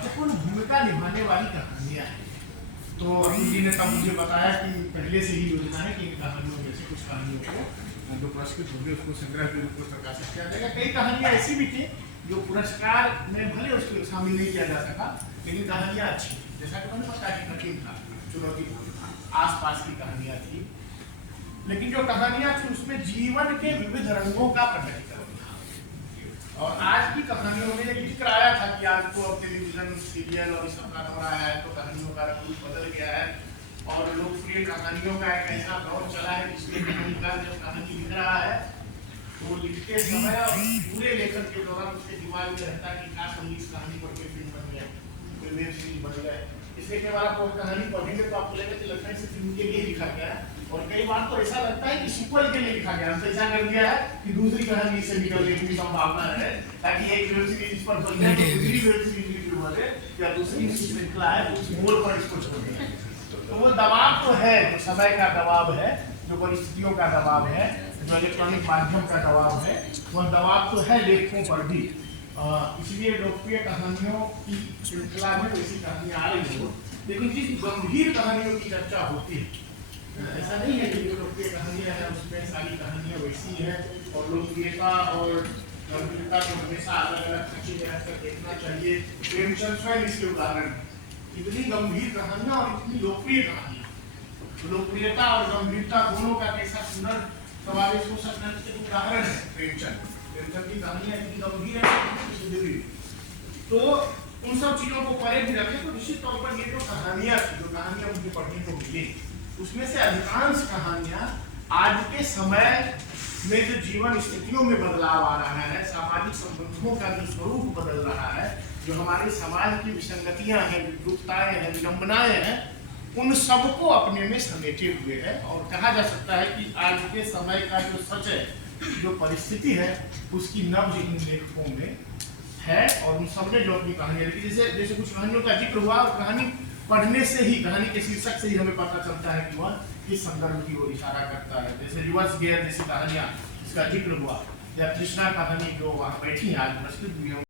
महत्वपूर्ण भूमिका निभाने वाली कहानियां हैं। तो अरुण जी ने तब मुझे बताया कि पहले से ही योजना है कि इन कहानियों में से कुछ कहानियों को जो पुरस्कृत होगी उसको संग्रह के रूप में प्रकाशित किया जाएगा। कई कहानियां ऐसी भी थी जो पुरस्कार में भले उसको शामिल नहीं किया जा सका, लेकिन कहानियां अच्छी थी। जैसा कि मैंने बताया कि कठिन था, चुनौतीपूर्ण था, आसपास की कहानियां थी, लेकिन जो कहानियां थी उसमें जीवन के विविध रंगों का प्रकटीकरण था। और आज की कहानियों में एक जिक्र आया था कि आज तो अब टेलीविजन सीरियल और इस सब का दौर आया है, तो कहानियों का रूप बदल गया है और लोकप्रिय कहानियों का एक ऐसा दौर चला है जिसमें कहानीकार जब कहानी लिख रहा है तो लिखते समय और पूरे लेखन के दौरान उसके दिमाग में रहता है कि काश हम इस कहानी पर कोई फिल्म बन जाए, कोई वेब सीरीज बन जाए। इसलिए कई बार आप कहानी पढ़ेंगे तो आपको लगेगा कि लगता है इसे फिल्म के लिए लिखा गया है, और कई बार तो ऐसा लगता है कि सीक्वल के लिए लिखा गया है। ऐसा कर दिया है कि दूसरी कहानी इससे निकलने की संभावना है, ताकि एक वेब सीरीज पर बन जाए, दूसरी वेब सीरीज की शुरुआत है या दूसरी श्रृंखला है तो उस मोड़ पर इसको छोड़ दिया। तो वो दबाव तो है, जो समय का दबाव है, जो परिस्थितियों का दबाव है, जो इलेक्ट्रॉनिक माध्यम का दबाव है, वह दबाव तो है लेखकों पर भी। इसलिए लोकप्रिय कहानियों की श्रृंखला में वैसी कहानियां आ रही हो, लेकिन जिस गंभीर कहानियों की चर्चा होती है, ऐसा नहीं है कि जो लोकप्रिय कहानियां हैं उसमें सारी कहानियां वैसी हैं, और लोकप्रियता और गंभीरता को हमेशा अलग अलग चीजें रहकर देखना चाहिए। प्रेमचंद स्वयं इसके उदाहरण है। इतनी गंभीर कहानियां और इतनी लोकप्रिय कहानियां, तो लोकप्रियता और गंभीरता दोनों का कैसा सुंदर समावेश हो सकता है इसके उदाहरण है प्रेमचंद की कहानियां इतनी गंभीर है। तो उन सब चीजों को परे भी रखें तो निश्चित तौर पर ये जो कहानियां मुझे पढ़ने को मिली, उसमें से अधिकांश कहानियां आज के समय में जो जीवन स्थितियों में बदलाव आ रहा है, सामाजिक संबंधों का जो स्वरूप बदल रहा है, जो हमारे समाज की विसंगतियां हैं, विद्रुपताएं हैं, विडंबनाएं हैं, उन सबको अपने में समेटे हुए है। और कहा जा सकता है कि आज के समय का जो सच है, जो परिस्थिति है, उसकी नब्ज इन लेखकों में है। और उन सबने जो अपनी कहानियां लिखी, जैसे कुछ कहानियों का जिक्र हुआ और कहानी पढ़ने से ही, कहानी के शीर्षक से ही हमें पता चलता है कि वह किस संदर्भ की ओर इशारा करता है। जैसे रिवर्स गियर जैसी कहानियां जिसका जिक्र हुआ, या कृष्णा कहानी जो वहां बैठी है आज प्रस्तुत भी